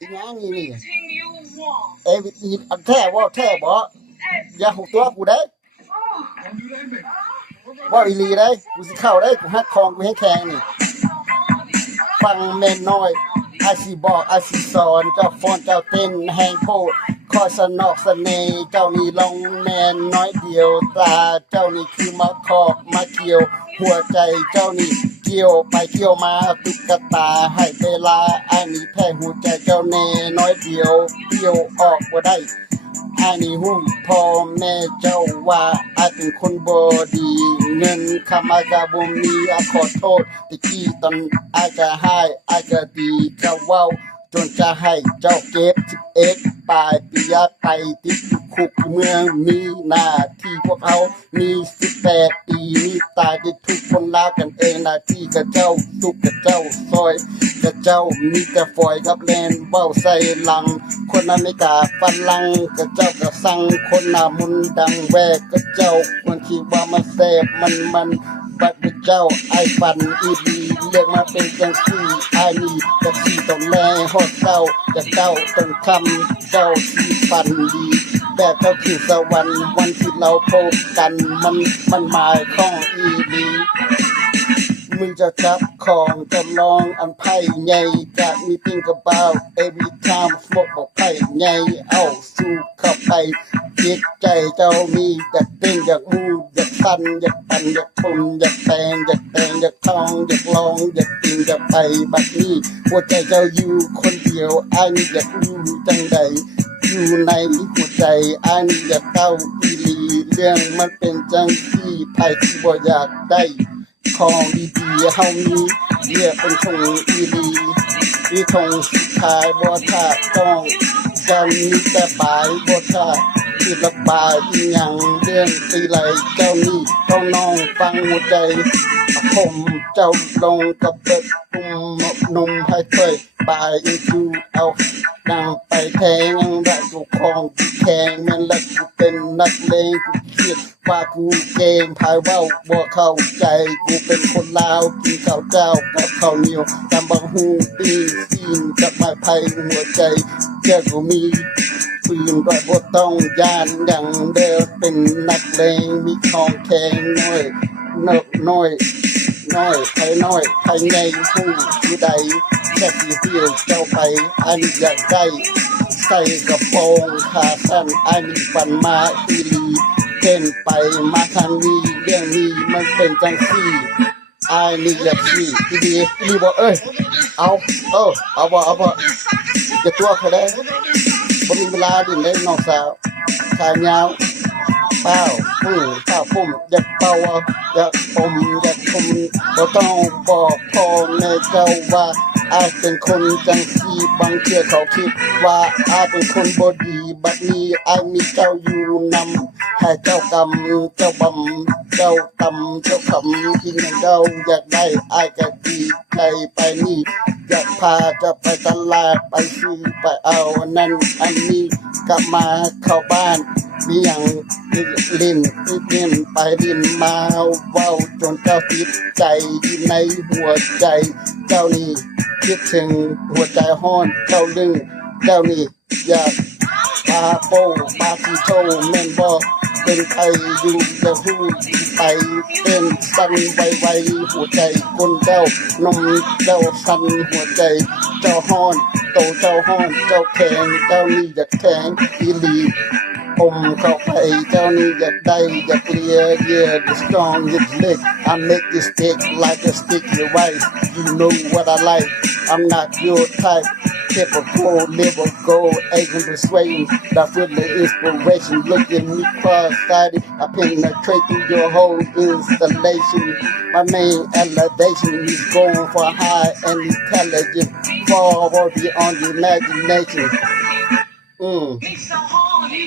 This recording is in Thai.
อีหยังนี่เอวิอีอันแท้ว่าแท้บ่อย่าหุกตัวกูได้ว่าอีหลีได้กูสิเข้าได้กูฮักคองกูให้แข็งนี่ฟังแม่น้อยอาสิบอกอาสิสอนเจ้าฟ้อนเจ้าเต้นแหงโพดคอยสนอกเสน่ห์เจ้านี่ลองแม่น้อยเดียวตาเจ้านี่คือมาคอกมาเกี่ยวหัวใจเจ้านี่เกี่ยวไปเกี่ยวมาตุ๊กตาให้เวลาอันนี้แพ้หัวใจเจ้าแน่น้อยเดียวเกี่ยวออกบ่ได้อันนี้หูพ่อแม่เจ้าว่าอาจเป็นคนบ่ดีเงินคำอาจจะบ่มีขอโทษตะกี้ตอนอาจจะให้อาจจะดีจะเว้าจนจะให้เจ้าเก็บ11ปลายปียะไปติดคุกเมืองมีหน้าที่พวกเขามี18ปีมีตายได้ทุกคนลากันเองหน้าที่กับเจ้าทุกกับเจ้าซอยกับเจ้ามีแต่ฝอยกับแลนเบ้าใส่หลังคนอเมริกาฝรั่งกับเจ้ากับสั่งคนหน้ามุนดังแวกกับเจ้าควรคิดว่ามันแซ่บมันบัดเจ้าไอ้ฟันอีดีเรียกมาเป็นจังซี่ไอ้นี่กับที่ต้องแลฮอดเจ้ากับเจ้าต้องคำเจ้าที่ฟันดีแต่เจ้าคือสวรรค์วันที่เราพบกันมันหมายของอีดีมึงจะจับของจะลองอันไผ่ใหญ่จะมีปิ้งกระเป๋า every time smoke บอกไผ่ใหญ่เอาสู่เข้าไปจิตใจเจ้ามีอยากเต้นอยากมูอยากสั่นอยากปั่นอยากปุ่มอยากแปลงอยากแต่งอยากทองอยากลองอยากกินอยากไปบัดนี้หัวใจเจ้าอยู่คนเดียวอันอยากอยู่จังใดอยู่ในหัวใจอันอยากเต้าอีหลีเรื่องมันเป็นจังที่ไผ่ที่บ่อยากได้ของดีๆเฮามีเรียกเป็นชงอีหลีอีทงสุดท้ายบ่ท่าต้องกันมีแต่บายบ่ท่าที่ระบายอีหยังเรื่องตีไหลเจ้านี่ต้องน้องฟังหัวใจผมเจ้าลงกับเปิดปุ่มนุ่มให้เคยบายอีกูเอานางไปแทงได้กูคองกูแข่งมันละกูเป็นนักเลงกูคิดว่ากูเก่งพายว่าวบ่เข้าใจกูเป็นคนลาวกินข้าวเจ้ากับข้าวเหนียวกำบังหูปีซีนกับไม้ไผ่หัวใจเจ้ากูมีปืนก็บ่ต้องย่านอย่างเดิมเป็นนักเลงมีของแข็งน้อยน้อยไผน้อยไผใหญ่ผู้ใดแค่ที่เที่ยวเจ้าไปอันอยากได้ใส่กระโปรงขาสั้นอันฝันมาอีลีเต้นไปมาทางนี้เรื่องนี้มันเป็นจังซี่อันนี้อยากซี่อีบอกเอาบ่จะตัวเขาได้บ่มีเวลาดินได้น้องสาวขายาวเป้าปุ่มอยากเป่าอยากอมบ่ต้องบอกพ่อแม่เจ้าว่าอาจเป็นคนจังซี่บางเทื่อเขาคิดว่าอาจเป็นคนบ่ดีบัดนี้อาจมีเจ้าอยู่นำให้เจ้ากำเจ้าบำเจ้าตำเจ้าขำกินเจ้าอยากได้อาจจะดีใจไปนี่อยากพาจะไปตลาดไปซื้อไปเอานั่นอันนี้กลับมาเข้าบ้านมีอย่างลิ้นไปลิ้นมาเว้าจนเจ้าติดใจในหัวใจเจ้านี่คิดถึงหัวใจห้อนเจ้าลึงเจ้านี่อยากปาโป้ปาสีโชแม่นบ่เป็นใครอยู่จะพูดไปเต้นสั่นไวหัวใจคนเจ้านมเจ้าสั่นหัวใจเจ้าห้อนโตเจ้าห้อนเจ้าแข็งเจ้านี่อยากแข็งอีหลีผมเข้าไปเจ้านี่อยากได้อยากเลียthe strong his leg I make this stick like a sticky rice you know what I like I'm not your type typical liver gold agent persuading that with the inspiration look at me cross-sided I penetrate through your whole installation my main elevation is going for high and intelligent far beyond your imagination He's so horny